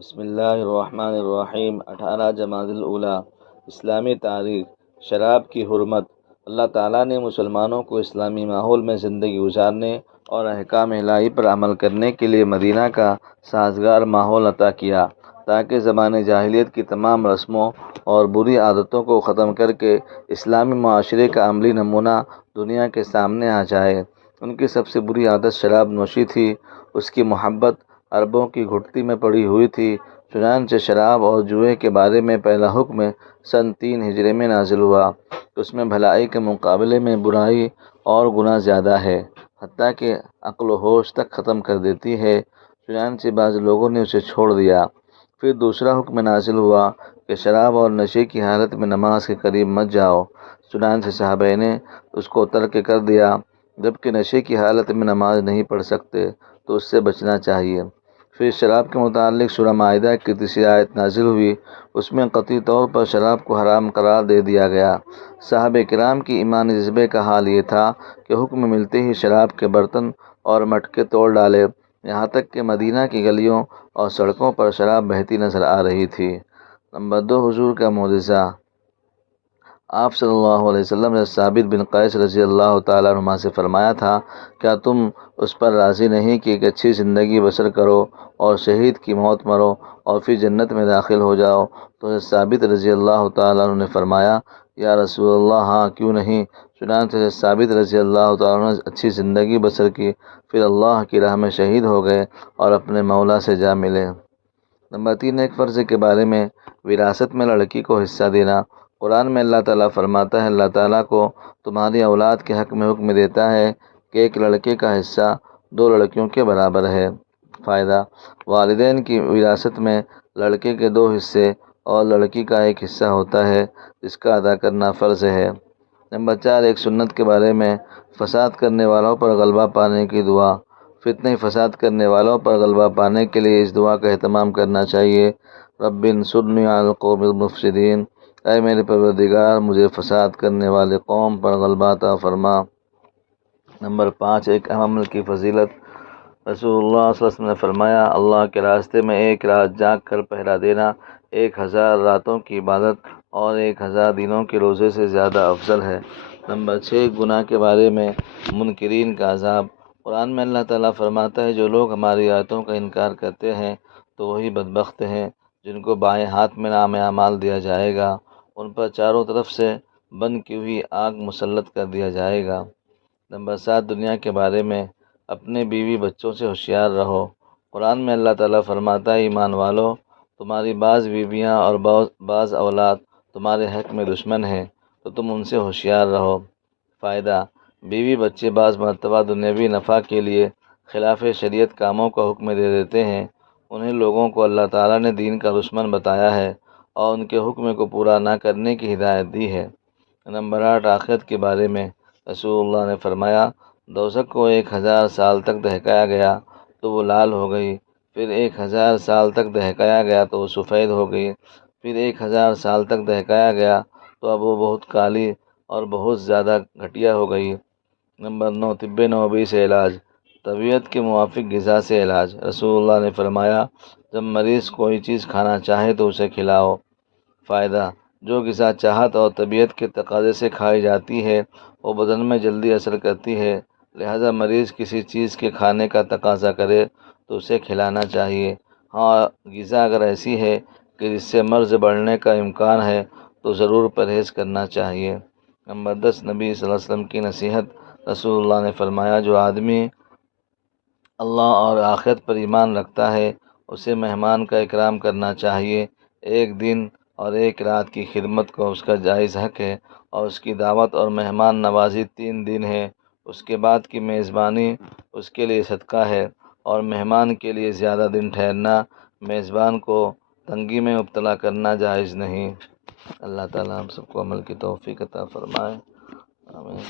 بسم اللہ الرحمن الرحیم 18 جمادی الاولیٰ اسلامی تاریخ۔ شراب کی حرمت۔ اللہ تعالیٰ نے مسلمانوں کو اسلامی ماحول میں زندگی گزارنے اور احکام الہی پر عمل کرنے کے لیے مدینہ کا سازگار ماحول عطا کیا تاکہ زمانۂ جاہلیت کی تمام رسموں اور بری عادتوں کو ختم کر کے اسلامی معاشرے کا عملی نمونہ دنیا کے سامنے آ جائے۔ ان کی سب سے بری عادت شراب نوشی تھی۔ اس کی محبت عربوں کی گھٹتی میں پڑی ہوئی تھی، چنانچہ شراب اور جوئے کے بارے میں پہلا حکم سن 3 ہجری میں نازل ہوا۔ اس میں بھلائی کے مقابلے میں برائی اور گناہ زیادہ ہے، حتیٰ کہ عقل و ہوش تک ختم کر دیتی ہے، چنانچہ بعض لوگوں نے اسے چھوڑ دیا۔ پھر دوسرا حکم نازل ہوا کہ شراب اور نشے کی حالت میں نماز کے قریب مت جاؤ، چنانچہ صحابہ نے اس کو ترک کر دیا۔ جبکہ نشے کی حالت میں نماز نہیں پڑھ سکتے تو اس سے بچنا چاہیے۔ پھر شراب کے متعلق سورہ مائدہ کی 3 آیت نازل ہوئی۔ اس میں قطعی طور پر شراب کو حرام قرار دے دیا گیا۔ صحابہ کرام کی ایمانی جذبے کا حال یہ تھا کہ حکم ملتے ہی شراب کے برتن اور مٹکے توڑ ڈالے، یہاں تک کہ مدینہ کی گلیوں اور سڑکوں پر شراب بہتی نظر آ رہی تھی۔ نمبر 2، حضور کا معجزہ۔ آپ صلی اللہ علیہ وسلم نے ثابت بن قیس رضی اللہ تعالیٰ عنہ سے فرمایا تھا، کیا تم اس پر راضی نہیں کہ ایک اچھی زندگی بسر کرو اور شہید کی موت مرو اور پھر جنت میں داخل ہو جاؤ؟ تو ثابت رضی اللہ تعالیٰ عنہ نے فرمایا، یا رسول اللہ، ہاں کیوں نہیں۔ چنانچہ ثابت رضی اللہ تعالیٰ عنہ نے اچھی زندگی بسر کی، پھر اللہ کی راہ میں شہید ہو گئے اور اپنے مولا سے جا ملے۔ نمبر 3، ایک فرض کے بارے میں وراثت میں لڑکی کو حصہ دینا۔ قرآن میں اللہ تعالیٰ فرماتا ہے، اللہ تعالیٰ کو تمہاری اولاد کے حق میں حکم دیتا ہے کہ ایک لڑکے کا حصہ 2 لڑکیوں کے برابر ہے۔ فائدہ: والدین کی وراثت میں لڑکے کے 2 حصے اور لڑکی کا 1 حصہ ہوتا ہے، جس کا ادا کرنا فرض ہے۔ نمبر 4، ایک سنت کے بارے میں فساد کرنے والوں پر غلبہ پانے کی دعا۔ فتنہ فساد کرنے والوں پر غلبہ پانے کے لیے اس دعا کا اہتمام کرنا چاہیے۔ رب انصرنی علی القوم المفسدین، اے میرے پروردگار، مجھے فساد کرنے والے قوم پر غلبہ عطا فرما۔ نمبر 5، ایک اہم عمل کی فضیلت۔ رسول اللہ صلی اللہ علیہ وسلم نے فرمایا، اللہ کے راستے میں ایک رات جاگ کر پہرا دینا 1000 راتوں کی عبادت اور 1000 دنوں کے روزے سے زیادہ افضل ہے۔ نمبر 6، گناہ کے بارے میں منکرین کا عذاب۔ قرآن میں اللہ تعالیٰ فرماتا ہے، جو لوگ ہماری آیتوں کا انکار کرتے ہیں تو وہی بدبخت ہیں جن کو بائیں ہاتھ میں نام اعمال دیا جائے گا، ان پر چاروں طرف سے بند کی ہوئی آگ مسلط کر دیا جائے گا۔ نمبر 7، دنیا کے بارے میں اپنے بیوی بچوں سے ہوشیار رہو۔ قرآن میں اللہ تعالیٰ فرماتا ہے، ایمان والو، تمہاری بعض بیویاں اور بعض اولاد تمہارے حق میں دشمن ہیں تو تم ان سے ہوشیار رہو۔ فائدہ: بیوی بچے بعض مرتبہ دنیاوی نفع کے لیے خلاف شریعت کاموں کا حکم دے دیتے ہیں۔ انہیں لوگوں کو اللہ تعالیٰ نے دین کا دشمن بتایا ہے اور ان کے حکم کو پورا نہ کرنے کی ہدایت دی ہے۔ نمبر 8، آخرت کے بارے میں رسول اللہ نے فرمایا، دوزخ کو 1000 سال تک دہکایا گیا تو وہ لال ہو گئی، پھر 1000 سال تک دہکایا گیا تو وہ سفید ہو گئی، پھر 1000 سال تک دہکایا گیا تو اب وہ بہت کالی اور بہت زیادہ گھٹیا ہو گئی۔ نمبر 9، طب نبوی سے علاج۔ طبیعت کے موافق غذا سے علاج۔ رسول اللہ نے فرمایا، جب مریض کوئی چیز کھانا چاہے تو اسے کھلاؤ۔ فائدہ: جو غذا چاہت اور طبیعت کے تقاضے سے کھائی جاتی ہے وہ بدن میں جلدی اثر کرتی ہے، لہذا مریض کسی چیز کے کھانے کا تقاضا کرے تو اسے کھلانا چاہیے۔ ہاں، غذا اگر ایسی ہے کہ جس سے مرض بڑھنے کا امکان ہے تو ضرور پرہیز کرنا چاہیے۔ نمبر 10، نبی صلی اللہ علیہ وسلم کی نصیحت۔ رسول اللہ نے فرمایا، جو آدمی اللہ اور آخرت پر ایمان رکھتا ہے اسے مہمان کا اکرام کرنا چاہیے۔ 1 دن اور 1 رات کی خدمت کو اس کا جائز حق ہے اور اس کی دعوت اور مہمان نوازی 3 دن ہے۔ اس کے بعد کی میزبانی اس کے لیے صدقہ ہے اور مہمان کے لیے زیادہ دن ٹھہرنا میزبان کو تنگی میں مبتلا کرنا جائز نہیں۔ اللہ تعالیٰ ہم سب کو عمل کی توفیق عطا فرمائے، آمین۔